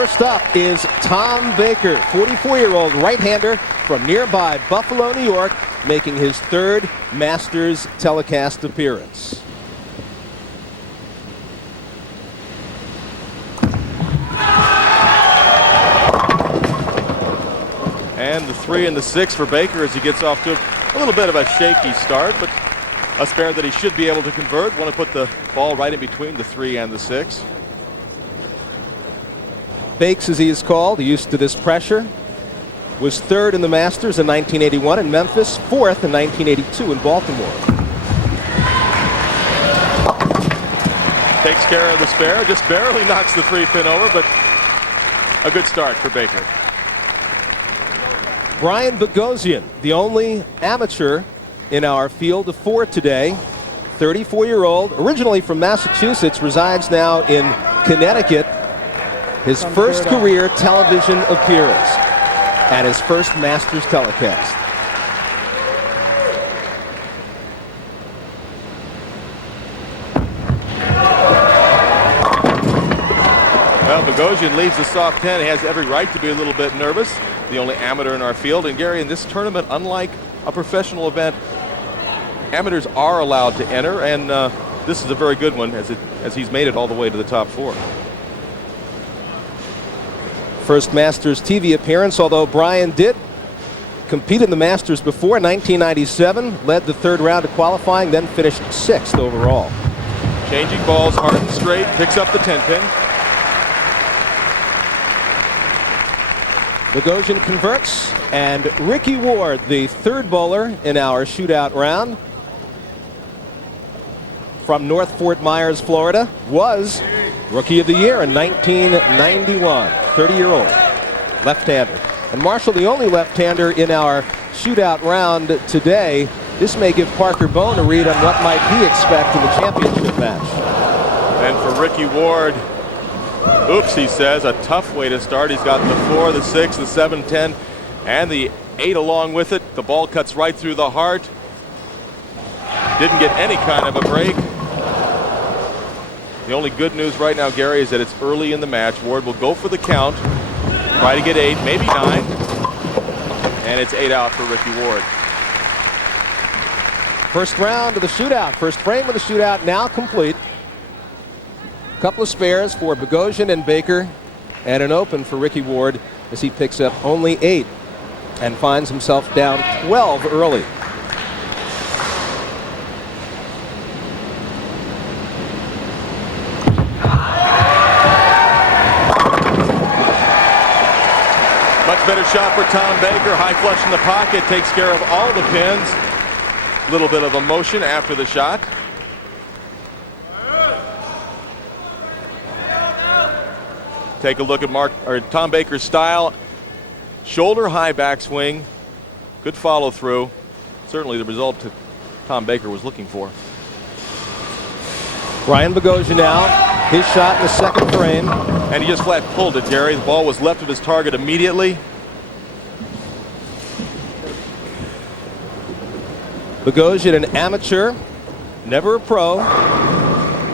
First up is Tom Baker, 44-year-old right-hander from nearby Buffalo, New York, making his third Masters telecast appearance. And the 3 and the 6 for Baker as he gets off to a little bit of a shaky start, but a spare that he should be able to convert. Want to put the ball right in between the 3 and the 6. Bakes, as he is called, used to this pressure, was third in the Masters in 1981 in Memphis, fourth in 1982 in Baltimore. Takes care of the spare, just barely knocks the 3-pin over, but a good start for Baker. Brian Boghosian, the only amateur in our field of 4 today, 34-year-old, originally from Massachusetts, resides now in Connecticut. His first career television appearance at his first Masters telecast. Well, Boghosian leads the soft 10. He has every right to be a little bit nervous. The only amateur in our field. And Gary, in this tournament, unlike a professional event, amateurs are allowed to enter, and this is a very good one as he's made it all the way to the top 4. First Masters TV appearance, although Brian did compete in the Masters before. 1997, led the 3rd round of qualifying, then finished 6th overall. Changing balls hard and straight, picks up the 10-pin. Boghosian converts, and Ricky Ward, the 3rd bowler in our shootout round, from North Fort Myers, Florida, was Rookie of the Year in 1991. 30-year-old left-hander. And Marshall, the only left-hander in our shootout round today. This may give Parker Bone a read on what might he expect in the championship match. And for Ricky Ward, oops, he says, a tough way to start. He's got the 4, the 6, the 7, 10, and the 8 along with it. The ball cuts right through the heart. Didn't get any kind of a break. The only good news right now, Gary, is that it's early in the match. Ward will go for the count, try to get 8, maybe 9, and it's 8 out for Ricky Ward. First round of the shootout, first frame of the shootout now complete. A couple of spares for Boghosian and Baker, and an open for Ricky Ward as he picks up only 8 and finds himself down 12 early. Much better shot for Tom Baker. High flush in the pocket, takes care of all the pins. Little bit of emotion after the shot. Take a look at Tom Baker's style. Shoulder high backswing. Good follow through. Certainly the result that Tom Baker was looking for. Brian Boghosian now, his shot in the 2nd frame. And he just flat pulled it, Jerry. The ball was left of his target immediately. Boghosian, an amateur, never a pro,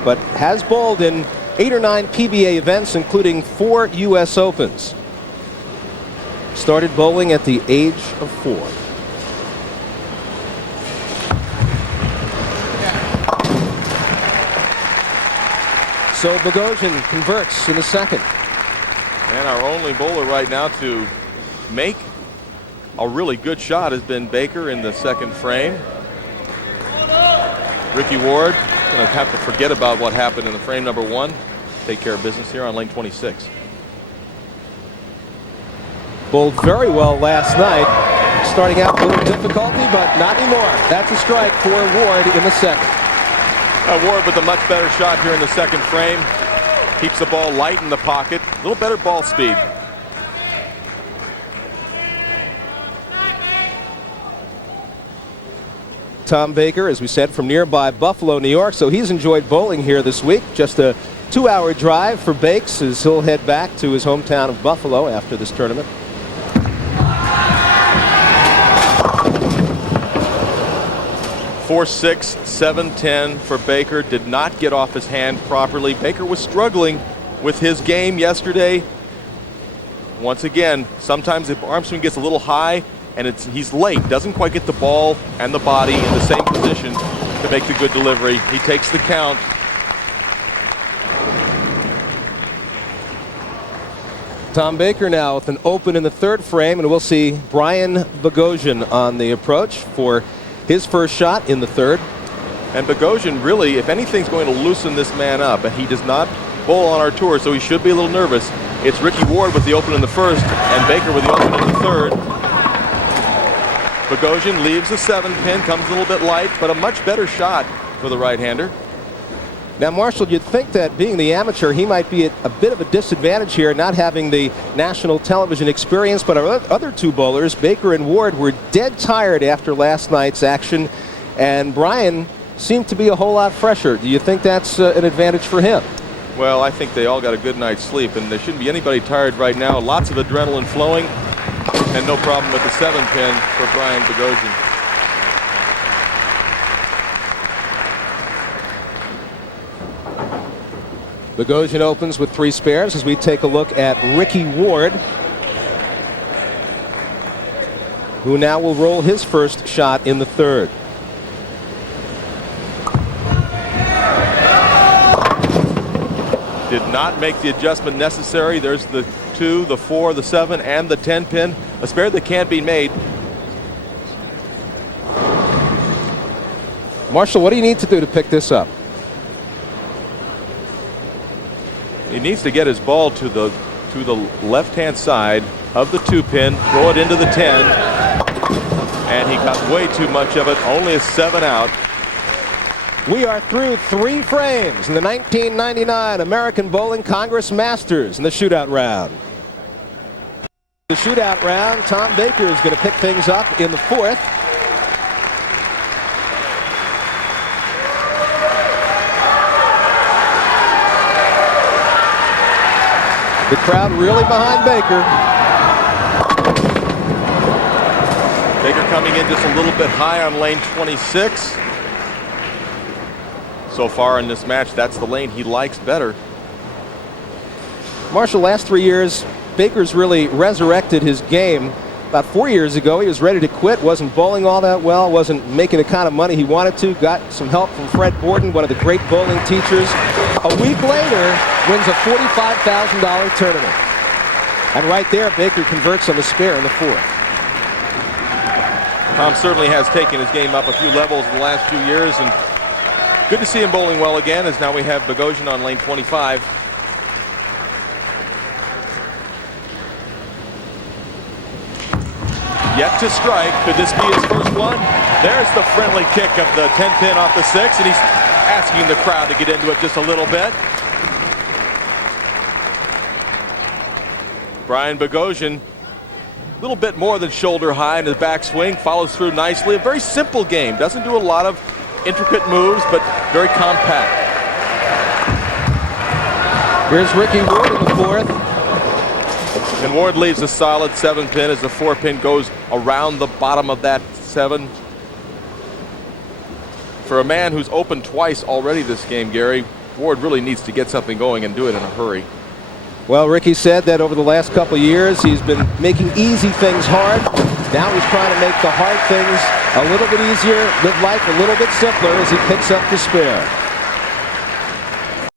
but has bowled in 8 or 9 PBA events, including 4 U.S. Opens. Started bowling at the age of 4. So Boghosian converts in the 2nd. And our only bowler right now to make a really good shot has been Baker in the 2nd frame. Ricky Ward going to have to forget about what happened in the frame number 1. Take care of business here on lane 26. Bowled very well last night. Starting out with a little difficulty, but not anymore. That's a strike for Ward in the 2nd. Ward with a much better shot here in the 2nd frame. Keeps the ball light in the pocket. A little better ball speed. Tom Baker, as we said, from nearby Buffalo, New York, so he's enjoyed bowling here this week. Just a 2-hour drive for Bakes as he'll head back to his hometown of Buffalo after this tournament. 4-6, 7-10 for Baker. Did not get off his hand properly. Baker was struggling with his game yesterday. Once again, sometimes the arm swing gets a little high and he's late, doesn't quite get the ball and the body in the same position to make the good delivery. He takes the count. Tom Baker now with an open in the third frame, and we'll see Brian Boghosian on the approach for his first shot in the third. And Boghosian really, if anything's going to loosen this man up, and he does not bowl on our tour, so he should be a little nervous. It's Ricky Ward with the open in the first, and Baker with the open in the third. Boghosian leaves the 7-pin, comes a little bit light, but a much better shot for the right-hander. Now, Marshall, you'd think that being the amateur, he might be at a bit of a disadvantage here, not having the national television experience, but our other two bowlers, Baker and Ward, were dead tired after last night's action, and Brian seemed to be a whole lot fresher. Do you think that's an advantage for him? Well, I think they all got a good night's sleep, and there shouldn't be anybody tired right now. Lots of adrenaline flowing, and no problem with the 7-pin for Brian Boghosian. Boghosian opens with 3 spares as we take a look at Ricky Ward, who now will roll his first shot in the third. Did not make the adjustment necessary. There's the 2, the 4, the 7, and the 10-pin. A spare that can't be made. Marshall, what do you need to do to pick this up? He needs to get his ball to the left-hand side of the 2-pin, throw it into the 10, and he got way too much of it. Only a 7 out. We are through 3 frames in the 1999 American Bowling Congress Masters in the shootout round. The shootout round, Tom Baker is going to pick things up in the 4th. The crowd really behind Baker. Baker coming in just a little bit high on lane 26. So far in this match, that's the lane he likes better. Marshall, last 3 years, Baker's really resurrected his game. About 4 years ago, he was ready to quit, wasn't bowling all that well, wasn't making the kind of money he wanted to, got some help from Fred Borden, one of the great bowling teachers. A week later, wins a $45,000 tournament. And right there, Baker converts on the spare in the 4th. Tom certainly has taken his game up a few levels in the last few years, and good to see him bowling well again, as now we have Boghosian on lane 25. Yet to strike. Could this be his first one? There's the friendly kick of the 10-pin off the 6, and he's asking the crowd to get into it just a little bit. Brian Boghosian, a little bit more than shoulder high in his backswing, follows through nicely. A very simple game. Doesn't do a lot of intricate moves, but very compact. Here's Ricky Ward in the 4th. And Ward leaves a solid 7-pin as the 4-pin goes around the bottom of that 7. For a man who's opened twice already this game, Gary, Ward really needs to get something going and do it in a hurry. Well, Ricky said that over the last couple of years, he's been making easy things hard. Now he's trying to make the hard things a little bit easier, live life a little bit simpler as he picks up the spare.